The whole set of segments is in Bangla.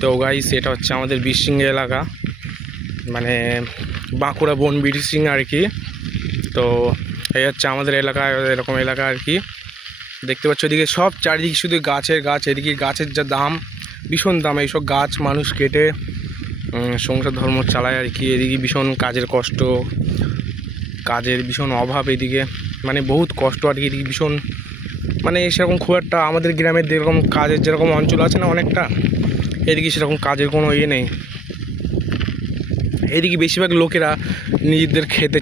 তো গাইস এটা হচ্ছে আমাদের বীরসিংহ এলাকা, মানে বাঁকুড়া বন বীরসিংহ আর কি। তো এই হচ্ছে আমাদের এলাকায় এরকম এলাকা আর কি। দেখতে পাচ্ছ এদিকে সব চারিদিকে শুধু গাছের গাছ। এদিকে গাছের যা দাম, ভীষণ দাম। এইসব গাছ মানুষ কেটে সংসার ধর্ম চালায় আর কি। এদিকে ভীষণ কাজের কষ্ট, কাজের ভীষণ অভাব এদিকে, মানে বহুত কষ্ট আর কি। এদিকে ভীষণ মানে সেরকম খুব একটা আমাদের গ্রামের যেরকম কাজের যেরকম অঞ্চল আছে না অনেকটা, এদিকে সেরকম কাজের কোনো ইয়ে নেই। এদিকে বেশিরভাগ লোকেরা নিজেদের খেতে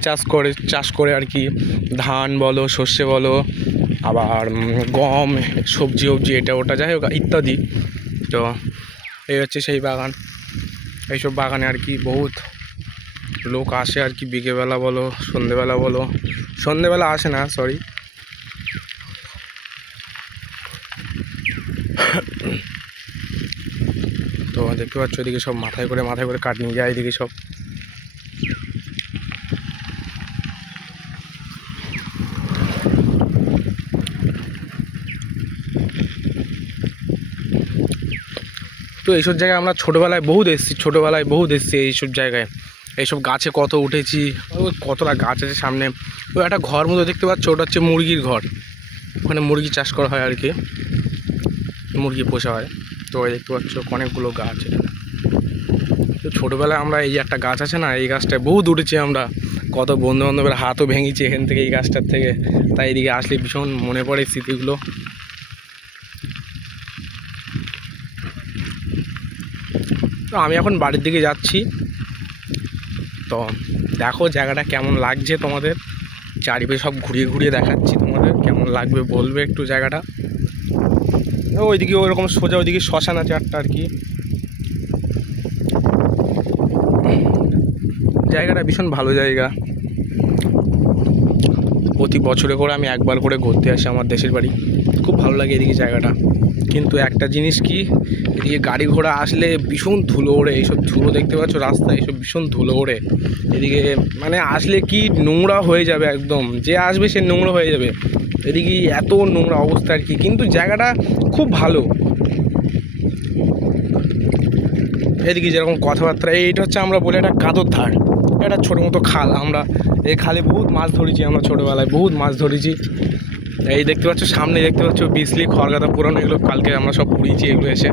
চাষ করে আর কি। ধান বলো, সর্ষে বলো, আবার গম, সবজি এটা ওটা যাই হোক ইত্যাদি। তো এই হচ্ছে সেই বাগান। এইসব বাগানে আর কি বহুত লোক আসে আর কি, বিকেলবেলা বলো সন্ধেবেলা বলো। সন্ধেবেলা আসে না, সরি। তো দেখতে পাচ্ছ এদিকে সব মাথায় করে কাঠ নিয়ে যায় এদিকে সব। তো এইসব জায়গায় আমরা ছোটোবেলায় বহুত এসেছি এইসব জায়গায়। এইসব গাছে কত উঠেছি, কতটা গাছ আছে সামনে। ওই একটা ঘর মতো দেখতে পাচ্ছ, ওটা হচ্ছে মুরগির ঘর। ওখানে মুরগি চাষ করা হয় আর কি, মুরগি পোষা হয়। তো দেখতে পাচ্ছ অনেকগুলো গাছ এখানে। তো ছোটোবেলায় আমরা এই যে একটা গাছ আছে না, এই গাছটায় বহুত উঠেছি আমরা। কত বন্ধু বান্ধবের হাতও ভেঙেছি এখান থেকে, এই গাছটার থেকে। তাই এদিকে আসলে ভীষণ মনে পড়ে স্মৃতিগুলো। তো আমি এখন বাড়ির দিকে যাচ্ছি। তো দেখো জায়গাটা কেমন লাগছে তোমাদের, চারিপাশে সব ঘুরিয়ে দেখাচ্ছি তোমাদের। কেমন লাগবে বলবে একটু জায়গাটা। ওইদিকে ওইরকম সোজা ওইদিকে শ্মশান আছে একটা আর কি। জায়গাটা ভীষণ ভালো জায়গা। প্রতি বছরে করে আমি একবার করে ঘুরতে আসি আমার দেশের বাড়ি। খুব ভালো লাগে এদিকে জায়গাটা। কিন্তু একটা জিনিস কি, এদিকে গাড়ি ঘোড়া আসলে ভীষণ ধুলো ওড়ে। এইসব ধুলো দেখতে পাচ্ছ রাস্তায়, এইসব ভীষণ ধুলো ওড়ে এদিকে। মানে আসলে কি নোংরা হয়ে যাবে একদম, যে আসবে সে নোংরা হয়ে যাবে। এদিকে এত নোংরা অবস্থা আর কি, কিন্তু জায়গাটা খুব ভালো। এদিকে যেরকম কথাবার্তা, এইটা হচ্ছে আমরা বলি একটা কাদর ধার, একটা ছোটো মতো খাল। আমরা এই খালে বহুত মাছ ধরেছি, আমরা ছোটোবেলায় বহুত মাছ ধরেছি। এই দেখতে পাচ্ছ সামনে দেখতে পাচ্ছ বিজলি খড়গাদা পুরানো, এগুলো কালকে আমরা সব পুড়িয়েছি এগুলো এসে।